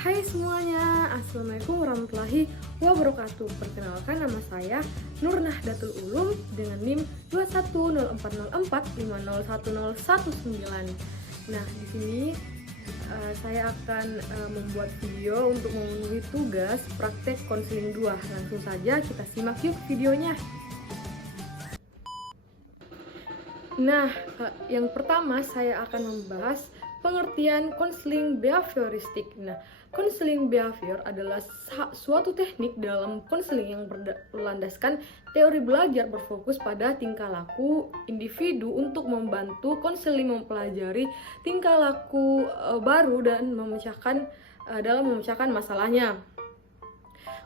Hai semuanya, Assalamualaikum warahmatullahi wabarakatuh. Perkenalkan, nama saya Nur Nahdlatul Ulum dengan NIM 2104045011019. Nah, di sini saya akan membuat video untuk memenuhi tugas praktek konseling 2. Langsung saja kita simak yuk videonya. Nah, yang pertama saya akan membahas pengertian konseling behavioristik. Nah, konseling behavior adalah suatu teknik dalam konseling yang berlandaskan teori belajar berfokus pada tingkah laku individu untuk membantu konseling mempelajari tingkah laku baru dan memecahkan masalahnya.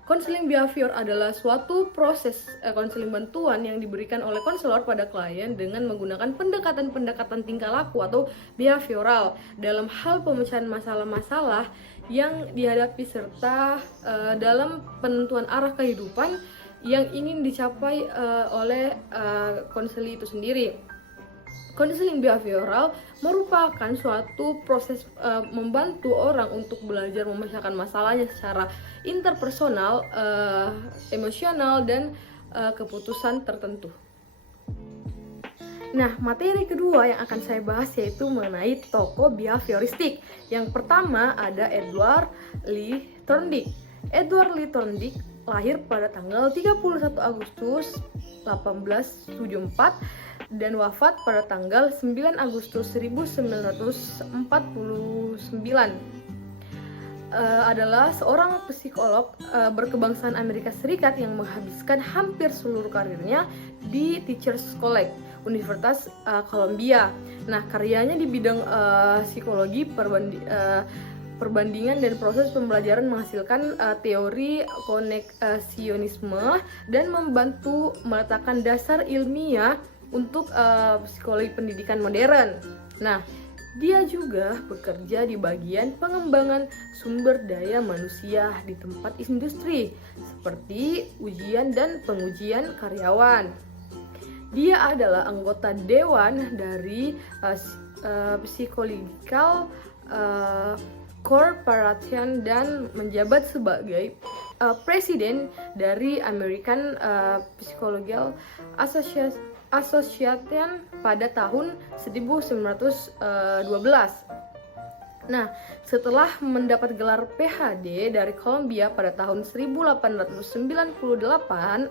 Konseling behavior adalah suatu proses konseling bantuan yang diberikan oleh konselor pada klien dengan menggunakan pendekatan-pendekatan tingkah laku atau behavioral dalam hal pemecahan masalah-masalah yang dihadapi serta dalam penentuan arah kehidupan yang ingin dicapai oleh konseling itu sendiri. Konseling behavioral merupakan suatu proses membantu orang untuk belajar memecahkan masalahnya secara interpersonal, emosional, dan keputusan tertentu. Nah, materi kedua yang akan saya bahas yaitu mengenai tokoh behavioristik. Yang pertama ada Edward Lee Thorndike. Edward Lee Thorndike lahir pada tanggal 31 Agustus 1874 dan wafat pada tanggal 9 Agustus 1949. Adalah seorang psikolog berkebangsaan Amerika Serikat yang menghabiskan hampir seluruh karirnya di Teachers College, Universitas Columbia. Nah, karyanya di bidang psikologi perbandingan dan proses pembelajaran menghasilkan teori koneksionisme dan membantu meletakkan dasar ilmiah untuk psikologi pendidikan modern. Nah, dia juga bekerja di bagian pengembangan sumber daya manusia di tempat industri seperti ujian dan pengujian karyawan. Dia adalah anggota dewan dari Psychological Corporation dan menjabat sebagai presiden dari American Psychological Association pada tahun 1912. Nah, setelah mendapat gelar PhD dari Columbia pada tahun 1898,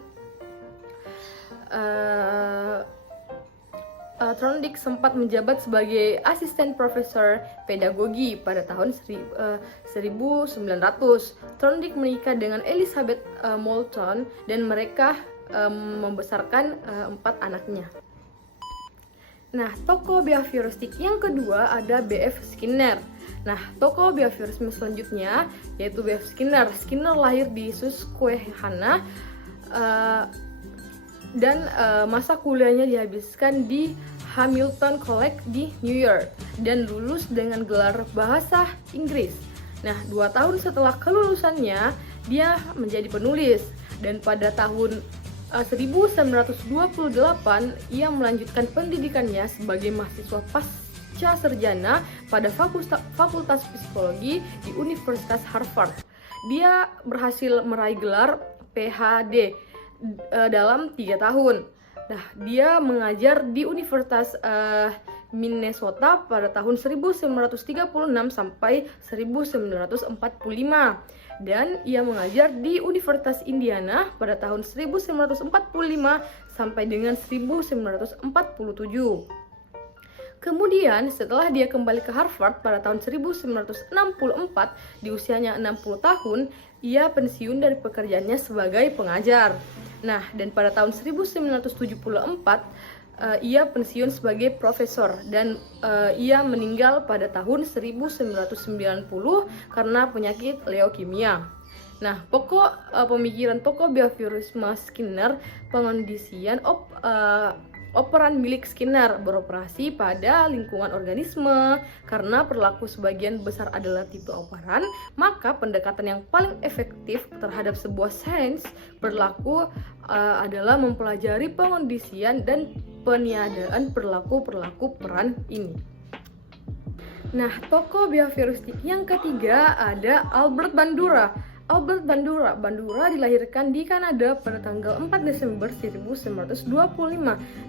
Thorndike sempat menjabat sebagai asisten profesor pedagogi pada tahun 1900. Thorndike menikah dengan Elizabeth Moulton dan mereka membesarkan 4 anaknya. Nah, tokoh behavioristik yang kedua ada B.F. Skinner. Nah, tokoh behaviorisme selanjutnya yaitu B.F. Skinner. Skinner lahir di Susquehanna dan masa kuliahnya dihabiskan di Hamilton College di New York dan lulus dengan gelar bahasa Inggris. Nah, 2 tahun setelah kelulusannya, dia menjadi penulis dan pada tahun 1928 ia melanjutkan pendidikannya sebagai mahasiswa pasca sarjana pada Fakultas Psikologi di Universitas Harvard. Dia berhasil meraih gelar PhD dalam 3 tahun. Nah, dia mengajar di Universitas Minnesota pada tahun 1936 sampai 1945 dan ia mengajar di Universitas Indiana pada tahun 1945 sampai dengan 1947. Kemudian setelah dia kembali ke Harvard pada tahun 1964 di usianya 60 tahun, ia pensiun dari pekerjaannya sebagai pengajar. Nah, dan pada tahun 1974 ia pensiun sebagai profesor dan ia meninggal pada tahun 1990 karena penyakit leukemia. Nah, pokok pemikiran tokoh behaviorisme Skinner, pengondisian operan milik Skinner beroperasi pada lingkungan organisme. Karena perilaku sebagian besar adalah tipe operan, maka pendekatan yang paling efektif terhadap sebuah sains perilaku adalah mempelajari pengondisian dan peniadaan perilaku peran ini. Nah, tokoh behavioristik yang ketiga ada Albert Bandura. Albert Bandura dilahirkan di Kanada pada tanggal 4 Desember 1925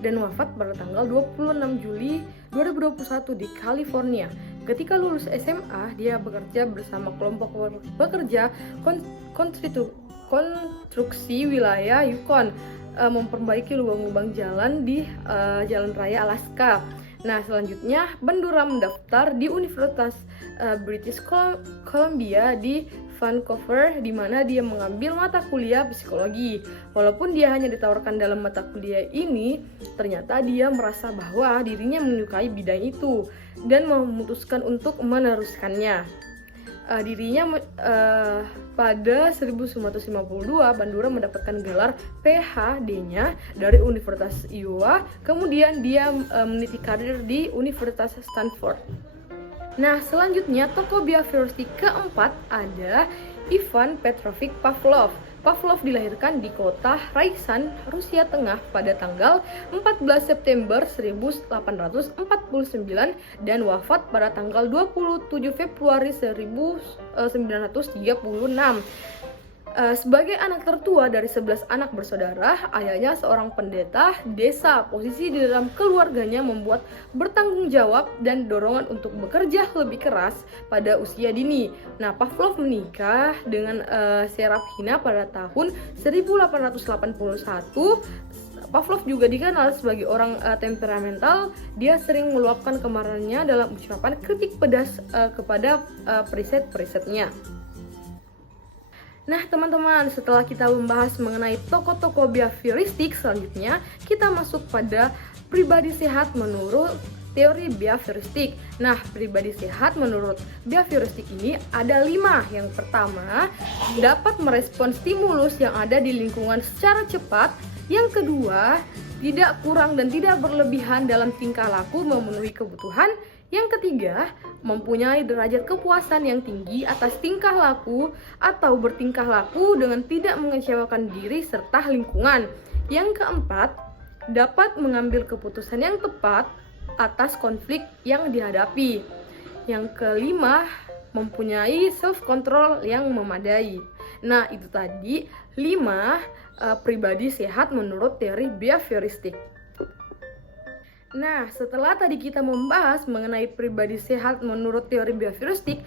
dan wafat pada tanggal 26 Juli 2021 di California. Ketika lulus SMA, dia bekerja bersama kelompok pekerja konstruksi wilayah Yukon, memperbaiki lubang-lubang jalan di Jalan Raya Alaska. Nah, selanjutnya Bandura mendaftar di Universitas British Columbia di Vancouver, di mana dia mengambil mata kuliah psikologi. Walaupun dia hanya ditawarkan dalam mata kuliah ini, ternyata dia merasa bahwa dirinya menyukai bidang itu dan memutuskan untuk meneruskannya. Pada 1952, Bandura mendapatkan gelar PhD-nya dari Universitas Iowa. Kemudian dia meniti karir di Universitas Stanford. Nah, selanjutnya tokoh behavioristik keempat ada Ivan Petrovich Pavlov. Pavlov dilahirkan di kota Ryazan, Rusia Tengah pada tanggal 14 September 1849 dan wafat pada tanggal 27 Februari 1936. Sebagai anak tertua dari 11 anak bersaudara, ayahnya seorang pendeta desa. Posisi di dalam keluarganya membuat bertanggung jawab dan dorongan untuk bekerja lebih keras pada usia dini. Nah, Pavlov menikah dengan Serafina pada tahun 1881. Pavlov juga dikenal sebagai orang temperamental. Dia sering meluapkan kemarahannya dalam ucapan kritik pedas kepada periset-perisetnya. Nah, teman-teman, setelah kita membahas mengenai tokoh-tokoh behavioristik, selanjutnya kita masuk pada pribadi sehat menurut teori behavioristik. Nah, pribadi sehat menurut behavioristik ini ada 5. Yang pertama, dapat merespon stimulus yang ada di lingkungan secara cepat. Yang kedua, tidak kurang dan tidak berlebihan dalam tingkah laku memenuhi kebutuhan. Yang ketiga, mempunyai derajat kepuasan yang tinggi atas tingkah laku atau bertingkah laku dengan tidak mengecewakan diri serta lingkungan. Yang keempat, dapat mengambil keputusan yang tepat atas konflik yang dihadapi. Yang kelima, mempunyai self-control yang memadai. Nah, itu tadi 5 pribadi sehat menurut teori behavioristik. Nah, setelah tadi kita membahas mengenai pribadi sehat menurut teori behavioristik,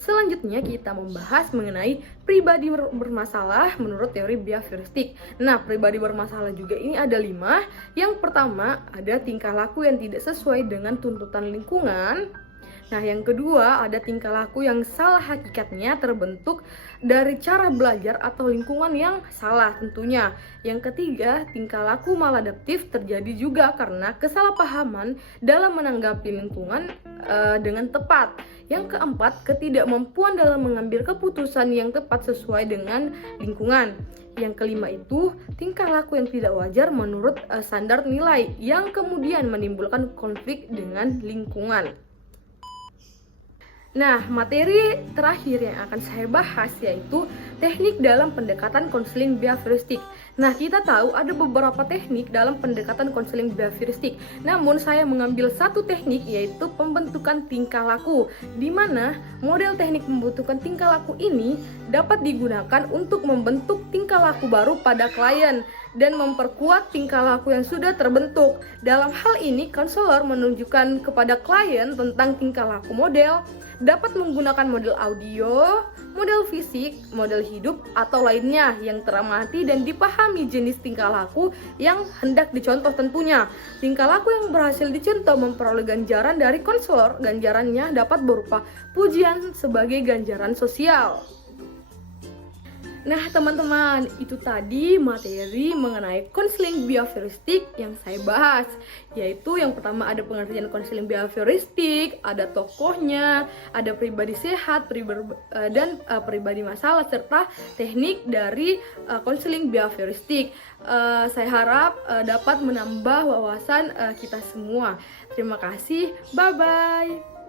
selanjutnya kita membahas mengenai pribadi bermasalah menurut teori behavioristik. Nah, pribadi bermasalah juga ini ada 5. Yang pertama, ada tingkah laku yang tidak sesuai dengan tuntutan lingkungan. Nah, yang kedua, ada tingkah laku yang salah hakikatnya terbentuk dari cara belajar atau lingkungan yang salah tentunya. Yang ketiga, tingkah laku maladaptif terjadi juga karena kesalahpahaman dalam menanggapi lingkungan dengan tepat. Yang keempat, ketidakmampuan dalam mengambil keputusan yang tepat sesuai dengan lingkungan. Yang kelima itu, tingkah laku yang tidak wajar menurut standar nilai yang kemudian menimbulkan konflik dengan lingkungan. Nah, materi terakhir yang akan saya bahas yaitu teknik dalam pendekatan konseling behavioristik. Nah, kita tahu ada beberapa teknik dalam pendekatan konseling behavioristik. Namun, saya mengambil satu teknik yaitu pembentukan tingkah laku, di mana model teknik pembentukan tingkah laku ini dapat digunakan untuk membentuk tingkah laku baru pada klien dan memperkuat tingkah laku yang sudah terbentuk. Dalam hal ini, konselor menunjukkan kepada klien tentang tingkah laku model, dapat menggunakan model audio, model fisik, model hidup, atau lainnya yang teramati dan dipahami jenis tingkah laku yang hendak dicontoh tentunya. Tingkah laku yang berhasil dicontoh memperoleh ganjaran dari konselor. Ganjarannya dapat berupa pujian sebagai ganjaran sosial. Nah, teman-teman, itu tadi materi mengenai konseling behavioristik yang saya bahas. Yaitu yang pertama ada pengertian konseling behavioristik, ada tokohnya, ada pribadi sehat, dan pribadi masalah, serta teknik dari konseling behavioristik. Saya harap dapat menambah wawasan kita semua. Terima kasih, bye-bye.